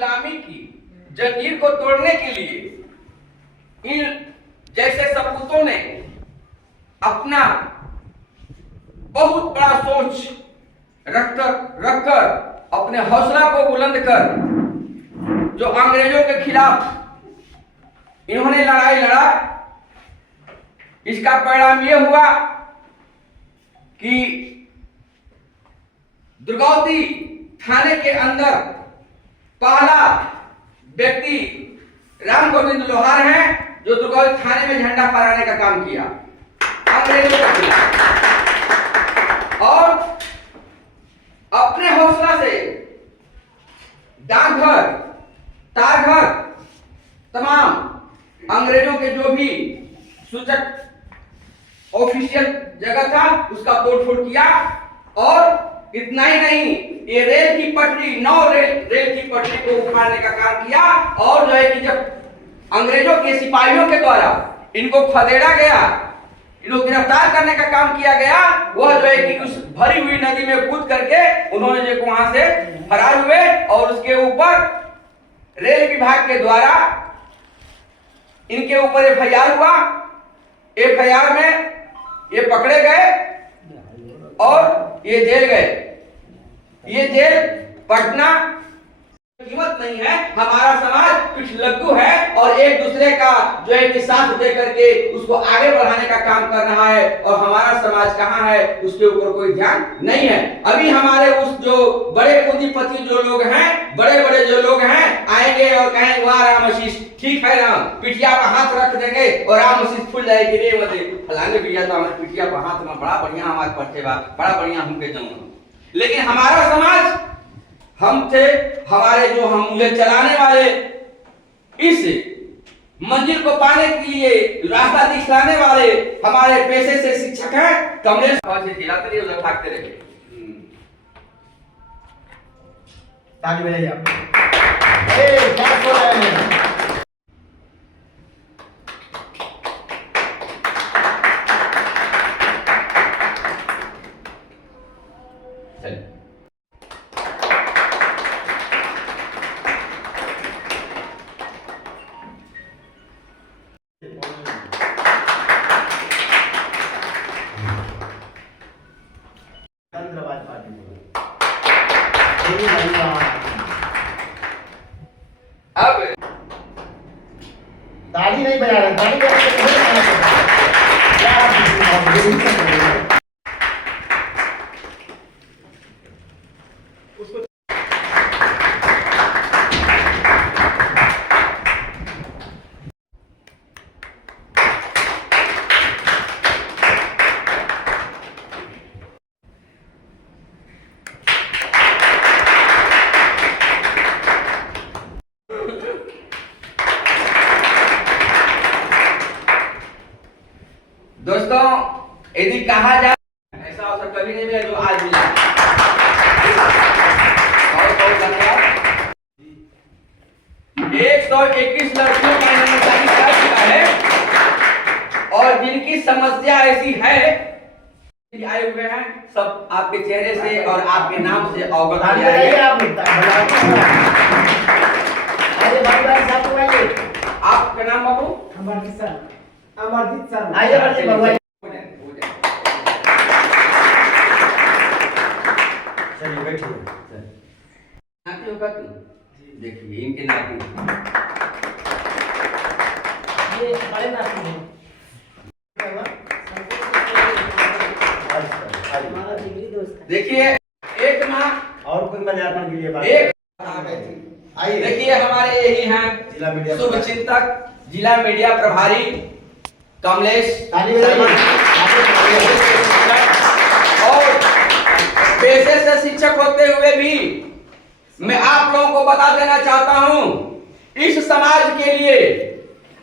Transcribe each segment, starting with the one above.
गुलामी की जंजीर को तोड़ने के लिए इन जैसे सपूतों ने अपना बहुत बड़ा सोच रखकर अपने हौसला को बुलंद कर जो अंग्रेजों के खिलाफ इन्होंने लड़ाई लड़ा, इसका परिणाम यह हुआ कि दुर्गावती थाने के अंदर पहला व्यक्ति राम गोविंद लोहार हैं, जो दुर्गावती थाने में झंडा फहराने का काम किया अंग्रेजों के खिलाफ, और अपने हौसला से डाकघर, तारघर, तमाम अंग्रेजों के जो भी सूचक ऑफिशियल जगह था उसका तोड़फोड़ किया। और इतना ही नहीं, ये रेल की पटरी, 9 रेल की पटरी को उखाड़ने का काम किया। और जो है कि जब अंग्रेजों के सिपाहियों के द्वारा इनको खदेड़ा गया, इनको गिरफ्तार करने का काम किया गया, वह जो है कि उस भरी हुई नदी में कूद करके उन्होंने जो वहां से फरार हुए। और उसके ऊपर रेल विभाग के द्वारा इनके ऊपर एफआईआर हुआ। एफआईआर में ये पकड़े गए और ये जेल गए। ये जेल पटना कीमत नहीं है। हमारा समाज कुछ लघु है और एक दूसरे का जो है कि साथ दे करके उसको आगे बढ़ाने का काम कर रहा है, और हमारा समाज कहाँ है उसके ऊपर कोई ध्यान नहीं है। अभी हमारे उस जो बड़े पूंजीपति जो लोग हैं, बड़े बड़े जो लोग हैं, आएंगे और कहेंगे वाह राम आशीष, ठीक है राम, पिठिया पर हाथ रख देंगे और राम आशीष फूल जाएगी रे मते फलाने भैया तो हमारे पिठिया पर हाथ में बड़ा बढ़िया हमारे पढ़ते बा, बड़ा बढ़िया हमके जाऊँ। लेकिन हमारा समाज, हम थे, हमारे जो हम चलाने वाले इस मंजिल को पाने के लिए रास्ता दिखलाने वाले हमारे पेशे से शिक्षक हैं। कमलेश खिलाते रहे, उधर भागते रहे। ताली बजाइए आप। क्या हो रहा है? अब ताली नहीं बजा रहे, ताली बजा रहे दोस्तों, यदि कहा जाए ऐसा अवसर कभी नहीं मिला जो आज मिला। बहुत बहुत धन्यवाद। 121 लड़कियों का इन्होंने शादी कर चुका है, और जिनकी समस्या ऐसी है आए हुए हैं, सब आपके चेहरे से और आपके नाम से अवगत हो जाएंगे। आपका नाम बाबू? अमरजीत सर। आइए चलिए बैठिए। नाती होगा तू? देखिए इनके नाती, ये बड़े नाती हैं। देखिए एक माँ और कोई मजाक के लिए बात एक आइए। देखिए हमारे यही हैं जिला मीडिया शुभ चिंतक, जिला मीडिया प्रभारी कमलेश और पेशे से शिक्षक होते हुए भी मैं आप लोगों को बता देना चाहता हूं, इस समाज के लिए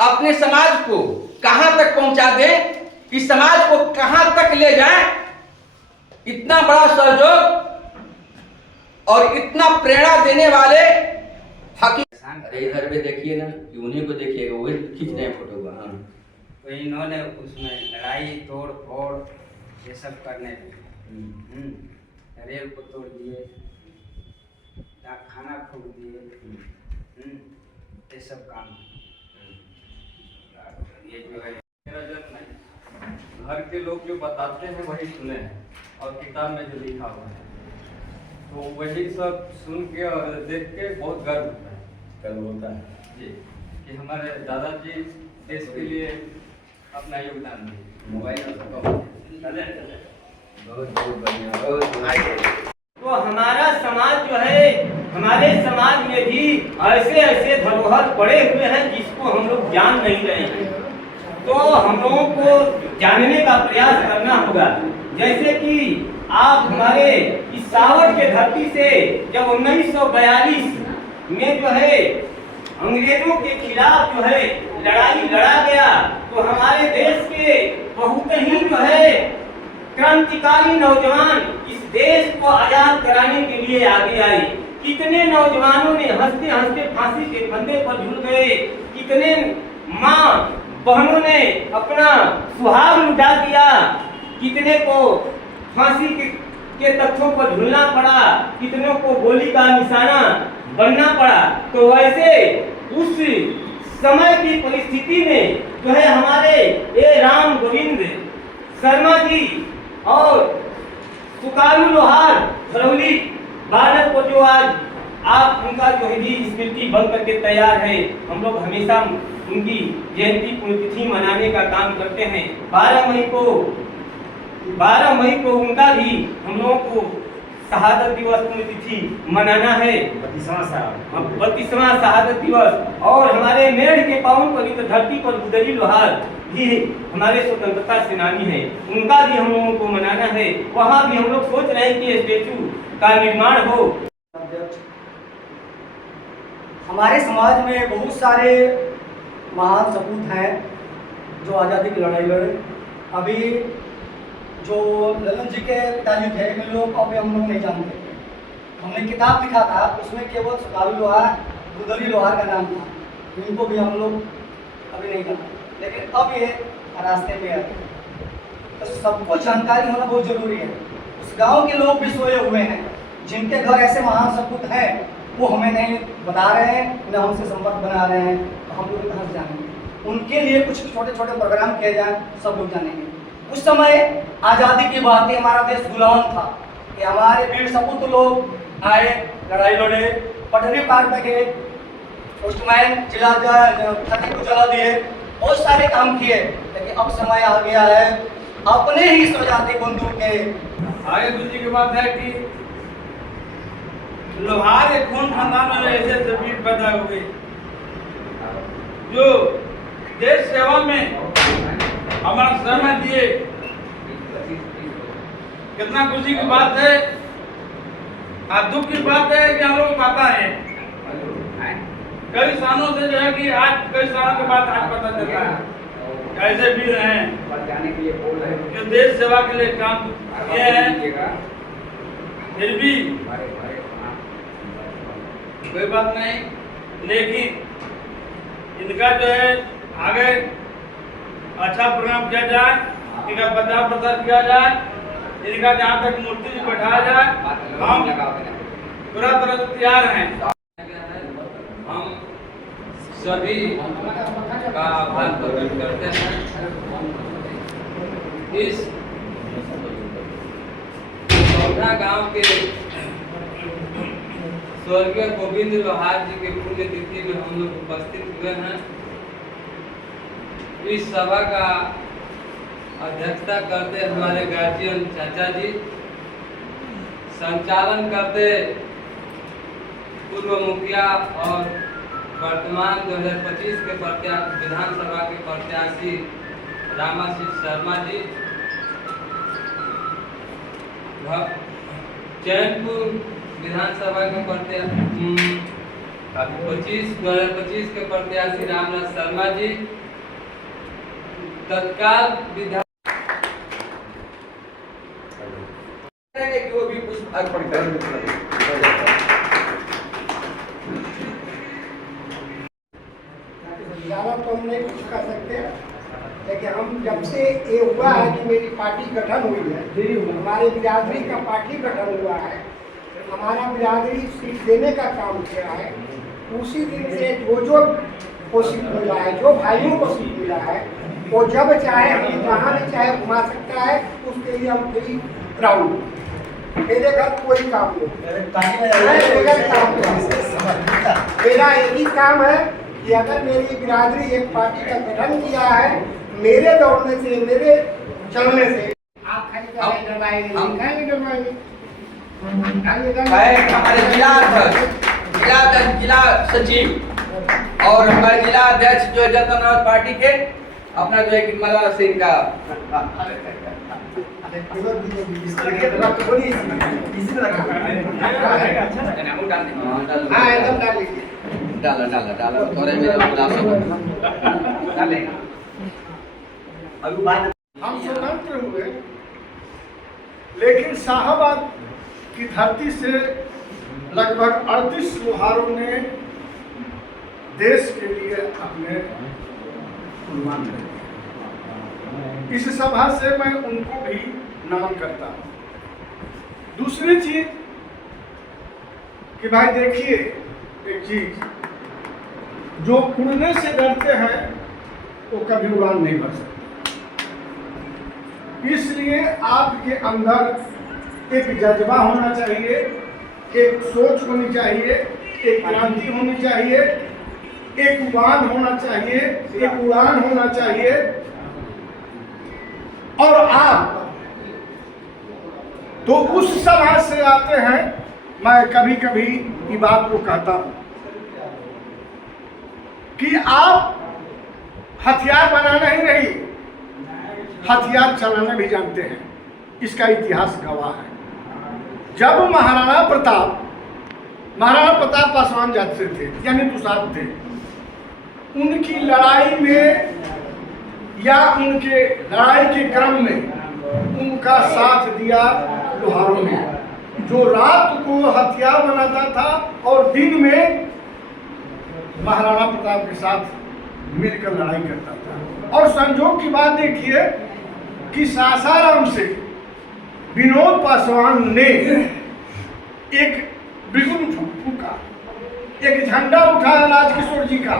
अपने समाज को कहां तक पहुंचा दे, इस समाज को कहां तक ले जाए, इतना बड़ा सहयोग और इतना प्रेरणा देने वाले अरे इधर भी देखिए ना, उन्हीं को देखिएगा, वही खींच रहे हैं फोटो। हाँ, तो इन्होंने उसमें लड़ाई तोड़ फोड़ ये सब करने लगे। रेल को तोड़ दिए, खाना फूक दिए, सब काम है। ये जो है मेरा जन्म नहीं, घर के लोग जो बताते हैं वही सुने हैं और किताब में जो लिखा हुआ है तो वही सब सुन के और देख के बहुत गर्व होता है। गर्व होता है जी, कि हमारे दादाजी देश के लिए अपना योगदान दिए। मोबाइल बहुत बहुत बढ़िया, बहुत तो हमारा समाज जो है, हमारे समाज में भी ऐसे ऐसे धरोहर पड़े हुए हैं जिसको हम लोग जान नहीं रहे हैं। तो हम लोगों को जानने का प्रयास करना होगा। जैसे कि आप हमारे इस सावर के धरती से जब 1942 में जो है अंग्रेजों के खिलाफ जो है लड़ाई लड़ा गया तो हमारे देश के बहुत ही जो है क्रांतिकारी नौजवान इस देश को आजाद कराने के लिए आगे आए। कितने नौजवानों ने हंसते हंसते फांसी के फंदे पर झूल गए, कितने माँ बहनों ने अपना सुहाग लुटा दिया, कितने को फांसी के तख्तों पर झूलना पड़ा, कितनों को गोली का निशाना बनना पड़ा। तो वैसे उस समय की परिस्थिति में जो है हमारे ए राम गोविंद शर्मा जी और सुकारू लोहार खरौली बालक को जो आज आप उनका जो है भी स्मृति बन करके तैयार है। हम लोग हमेशा उनकी जयंती पुण्यतिथि मनाने का काम करते हैं। 12 मई को उनका भी हम लोगों को शहादत दिवस पुण्यतिथि मनाना है, 32वां शहादत दिवस। और हमारे मेढ़ के पावन पवित्र धरती पर गुदरी लोहार भी हमारे स्वतंत्रता सेनानी हैं, उनका भी हम लोगों को मनाना है। वहाँ भी हम लोग सोच रहे हैं कि स्टेचू का निर्माण हो। हमारे समाज में बहुत सारे महान सपूत हैं जो आज़ादी की लड़ाई लड़े। अभी जो ललन जी के पिताजी थे इन लोग को अभी हम लोग नहीं जानते। हमने किताब लिखा था उसमें केवल सुकारू लोहार गुदरी लोहार का नाम था, इनको भी हम लोग अभी नहीं जानते। लेकिन अब ये रास्ते पे है तो सबको जानकारी होना बहुत जरूरी है। उस गांव के लोग भी सोए हुए हैं जिनके घर ऐसे महान सपूत हैं, वो हमें नहीं बता रहे हैं, न हमसे संपर्क बना रहे हैं, तो हम लोग कहाँ से जानेंगे। उनके लिए कुछ छोटे छोटे प्रोग्राम किए जाए, सब लोग जानेंगे। उस समय आज़ादी की बात थी, हमारा देश गुलाम था कि हमारे वीर सपूत लोग आए, लड़ाई लड़े, पटरी पार पे गए, पोस्टमैन को जला दिए, बहुत सारे काम किए। लेकिन अब समय आ गया है अपने ही स्वजाति बंधु के आगे दूसरी की बात है कि लोहार एक खून खानदान में ऐसे वीर पैदा हो गए जो देश सेवा में हमारा समय दिए। कितना खुशी की बात है और दुख की बात है कि हम लोग पता है कई सालों से जो है कि आज कई सालों के बाद आज पता चल रहा है ऐसे वीर हैं जो देश सेवा के लिए काम किए हैं। फिर भी कोई बात नहीं, लेकिन इनका जो है आगे अच्छा प्रोग्राम किया जाए, इनका प्रचार प्रसार किया जाए, इनका जहाँ तक मूर्ति बैठाया जाए, हम पूरा तरह से तैयार हैं। हम सभी का आभार प्रकट करते हैं। इस चौथा गांव के स्वर्गीय गोविंद लोहार जी के पुण्यतिथि में हम लोग उपस्थित हुए हैं। इस सभा का अध्यक्षता करते हमारे गार्जियन चाचा जी, संचालन करते पूर्व मुखिया और वर्तमान 2025 के विधानसभा के प्रत्याशी रामाशीष शर्मा जी, चैनपुर विधानसभा के 2025 के प्रत्याशी रामनाथ शर्मा जी, तत्काल विधायक कि वो भी पुष्प अर्पण करें। ज़्यादा तो हम नहीं कुछ कर सकते, लेकिन हम जब से ये हुआ है कि मेरी पार्टी गठन हुई है, हमारे बिरादरी का पार्टी गठन हुआ है, हमारा बिरादरी सीट देने का काम किया है, उसी दिन से जो को सीट मिला है, जो भाइयों को सीट मिला है, वो जब चाहे हम जहाँ भी चाहे घुमा सकता है, उसके लिए हम फ्री ग्राउंड। मेरे घर कोई काम नहीं, मेरा एक ही काम है कि अगर मेरी बिरादरी एक पार्टी का गठन किया है, मेरे दौड़ने से, मेरे चलने से आप खाली डरवाएंगे, हमारे जिला सचिव और हमारे जिला अध्यक्ष जो है जनता दल पार्टी के अपना जो है कि मलाला सिंह का हाँ एकदम डाल लीजिए। डाला थोड़े मेरे खुलासा डालेगा। हम स्वतंत्र हुए, लेकिन शाहबाद की धरती से लगभग 38 लोहारों ने देश के लिए अपने कुर्बान कर दिए। इस सभा से मैं उनको भी नमन करता हूँ। दूसरी चीज कि भाई देखिए, एक चीज, जो उड़ने से डरते हैं वो कभी उड़ान नहीं भर सकते। इसलिए आपके अंदर एक जज्बा होना चाहिए, एक सोच होनी चाहिए, एक क्रांति होनी चाहिए, एक उड़ान होना चाहिए, एक उड़ान होना चाहिए। और आप तो उस समाज से आते हैं। मैं कभी कभी ये बात को कहता हूं कि आप हथियार बनाना ही नहीं, हथियार चलाना भी जानते हैं। इसका इतिहास गवाह है। जब महाराणा प्रताप पासवान जाते थे, यानी दुसाध थे, उनकी लड़ाई में या उनके लड़ाई के क्रम में उनका साथ दिया लोहारों ने, जो रात को हथियार बनाता था और दिन में महाराणा प्रताप के साथ मिलकर लड़ाई करता था। और संजोग की बात देखिए कि सासाराम से विनोद पासवान ने एक बिगुल फूका, एक झंडा उठाया राजकिशोर जी का,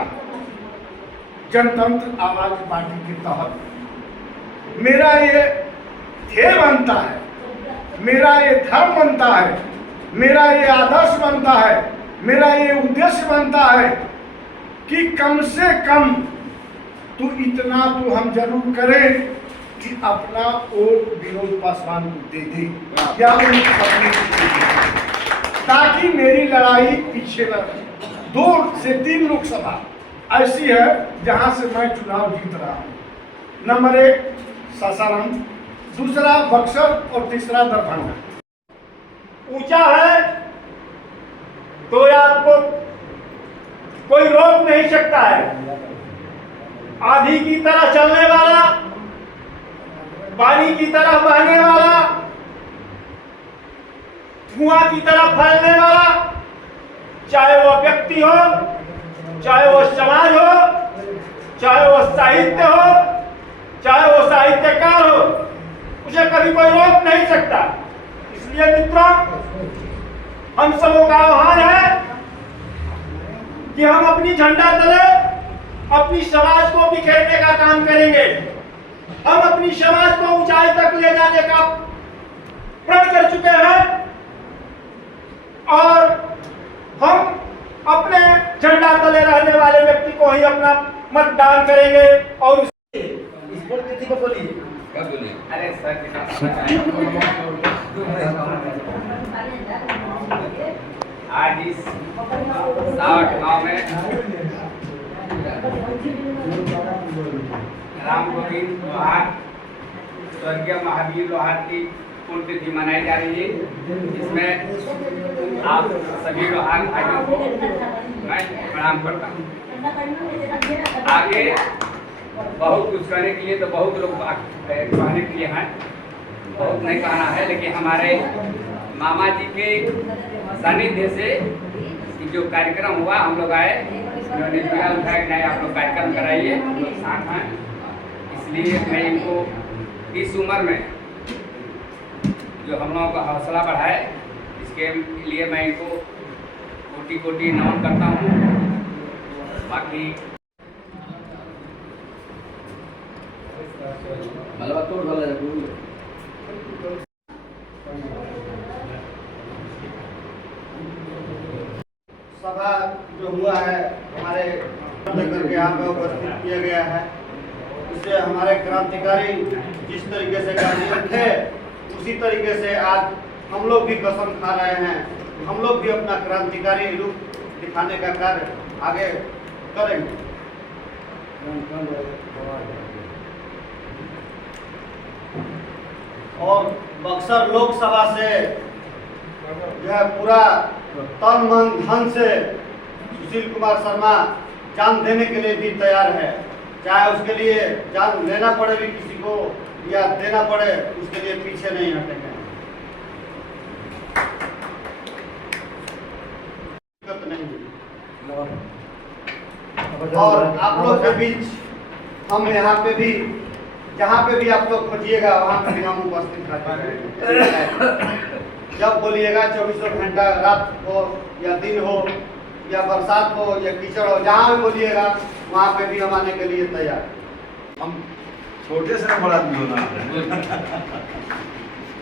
जनतंत्र आवाज पार्टी के तहत। मेरा ये ध्येय बनता है, मेरा ये धर्म बनता है, मेरा ये आदर्श बनता है, मेरा ये उद्देश्य बनता है कि कम से कम तो इतना तो हम जरूर करें कि अपना वोट विनोद पासवान को दे दे या उनकी पत्नी को दे दे, ताकि मेरी लड़ाई पीछे न रहे। 2 से 3 लोकसभा ऐसी है जहां से मैं चुनाव जीत रहा हूं। नंबर 1 सासाराम, दूसरा बक्सर और तीसरा दरभंगा। ऊंचा है तो आपको कोई रोक नहीं सकता है। आंधी की तरह चलने वाला, पानी की तरह बहने वाला, धुआं की तरह फैलने वाला, चाहे वो व्यक्ति हो, चाहे वो समाज हो, चाहे वो साहित्य हो, चाहे वो साहित्यकार हो, उसे कभी कोई रोक नहीं सकता। इसलिए मित्रों, हम सबों का आह्वान है कि हम अपनी झंडा तले अपनी समाज को बिखेरने का काम करेंगे। हम अपनी समाज को ऊंचाई तक ले जाने का प्रण कर चुके हैं और हम अपने झंडा तले रहने वाले व्यक्ति को ही अपना मतदान करेंगे। और को बोलिए, क्या बोले? अरे सर आज इस 60 गांव में राम गोविंद लोहार, स्वर्गीय महावीर लोहार की पुण्यतिथि मनाई जा रही है। इसमें आप सभी लोहार भाइयों को मैं प्रणाम करता हूँ। आगे बहुत कुछ करने के लिए तो बहुत लोग कहने के लिए हैं, बहुत नहीं कहना है, लेकिन हमारे मामा जी के सानिध्य से जो कार्यक्रम हुआ, हम लोग आए, उन्होंने उठाया कि नहीं आप लोग कार्यक्रम कराइए, हम लोग साथ हैं। इसलिए मैं इनको इस उम्र में जो हम लोगों का हौसला बढ़ाए, इसके लिए मैं इनको कोटि कोटि नमन करता हूँ। बाकी जो हुआ है हमारे करके यहाँ पे उपस्थित किया गया है, इससे हमारे क्रांतिकारी जिस तरीके से गार्जियन थे उसी तरीके से आज हम लोग भी कसम खा रहे हैं, हम लोग भी अपना क्रांतिकारी रूप दिखाने का कार्य आगे करेंगे। और बक्सर लोकसभा से जो है पूरा तन मन धन से सुशील कुमार शर्मा जान देने के लिए भी तैयार है, चाहे उसके लिए जान लेना पड़े भी किसी को या देना पड़े, उसके लिए पीछे नहीं हटेंगे। दिक्कत नहीं। और आप लोग के बीच हम यहाँ पे भी जहाँ पे भी आप लोग खोजिएगा वहाँ पे भी हम उपस्थित रहेंगे। जब बोलिएगा 24 घंटा, रात हो या दिन हो या बरसात हो या कीचड़ हो, जहाँ भी बोलिएगा वहाँ पे भी हम आने के लिए तैयार। हम छोटे से बड़ा आदमी होना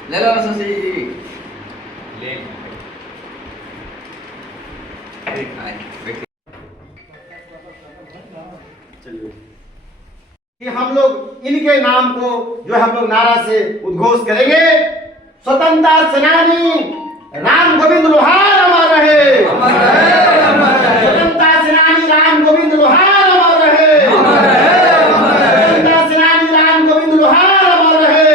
ले लो ना शशि जी, ले कि हम लोग इनके नाम को जो हम लोग नारा से उद्घोष करेंगे, स्वतंत्रता सेनानी राम गोविंद लोहार अमर रहे, स्वतंत्रता सेनानी राम गोविंद लोहार अमर रहे, स्वतंत्रता सेनानी राम गोविंद लोहार अमर रहे।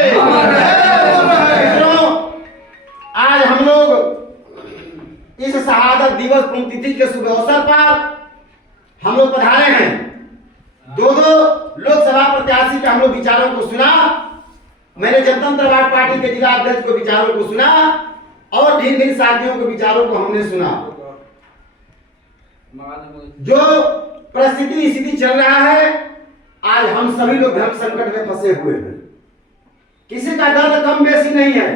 आज हम लोग इस शहादत दिवस पुण्यतिथि के शुभ अवसर पर हम लोग पधारे हैं। दो लोकसभा प्रत्याशी के हम लोग विचारों को सुना, मैंने जनतंत्रवाद पार्टी के जिला अध्यक्ष के विचारों को सुना और भिन्न भिन्न साथियों के विचारों को हमने सुना। जो परिस्थिति स्थिति चल रहा है, आज हम सभी लोग धर्म संकट में फंसे हुए हैं। किसी का दर्द कम बेसी नहीं है,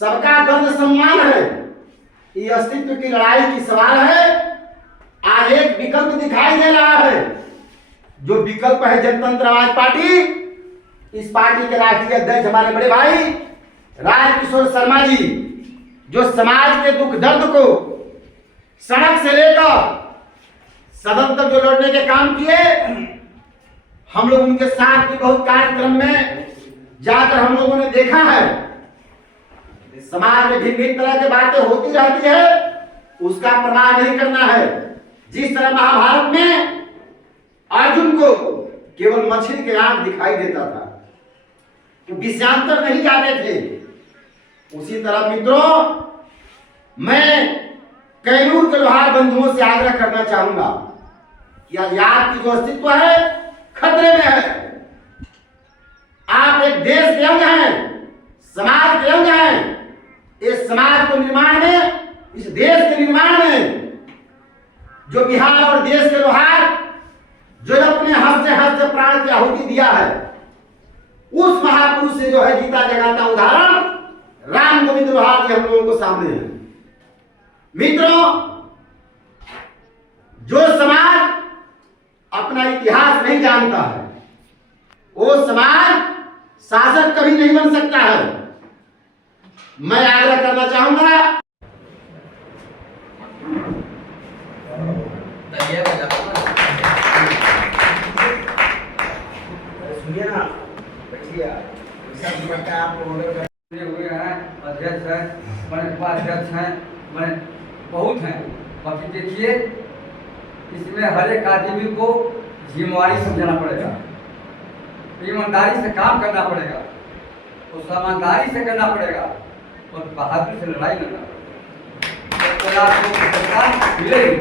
सबका दर्द सम्मान है। ये अस्तित्व की लड़ाई की सवाल है। आज एक विकल्प दिखाई दे रहा है, जो विकल्प है जनतंत्रवाद पार्टी। इस पार्टी के राष्ट्रीय अध्यक्ष हमारे बड़े भाई राजकिशोर शर्मा जी, जो समाज के दुख दर्द को सड़क से लेकर सदन तक जो लड़ने के काम किए, हम लोग उनके साथ भी बहुत कार्यक्रम में जाकर हम लोगों ने देखा है। समाज में भिन्न भिन्न तरह की बातें होती रहती है, उसका प्रमाण नहीं करना है। जिस तरह महाभारत में अर्जुन को केवल मछली के आंख दिखाई देता था, तो विषयांतर नहीं जाते थे, उसी तरह मित्रों मैं कैमूर के लोहार बंधुओं से आग्रह करना चाहूंगा कि आज आपकी जो अस्तित्व है खतरे में है। आप एक देश के अंग हैं, समाज के अंग हैं। इस समाज को निर्माण में, इस देश के निर्माण में जो बिहार और देश के लोहार जो अपने हाथ से प्राण की आहुति दिया है, उस महापुरुष से जो है गीता जगाता उदाहरण राम गोविंद लोहार जी हम लोगों को सामने है। मित्रों, जो समाज अपना इतिहास नहीं जानता है, वो समाज शासक कभी नहीं बन सकता है। मैं आग्रह करना चाहूंगा हुए हैं, अध्यक्ष हैं, मैंने उपाध्यक्ष हैं, मैंने बहुत हैं। बाकी देखिए, इसमें हर एक आदमी को जिम्मेवारी समझना पड़ेगा, ईमानदारी से काम करना पड़ेगा, और समझदारी से करना पड़ेगा, और बहादुरी से लड़ाई करना पड़ेगा। तो आपको सरकार मिलेगी।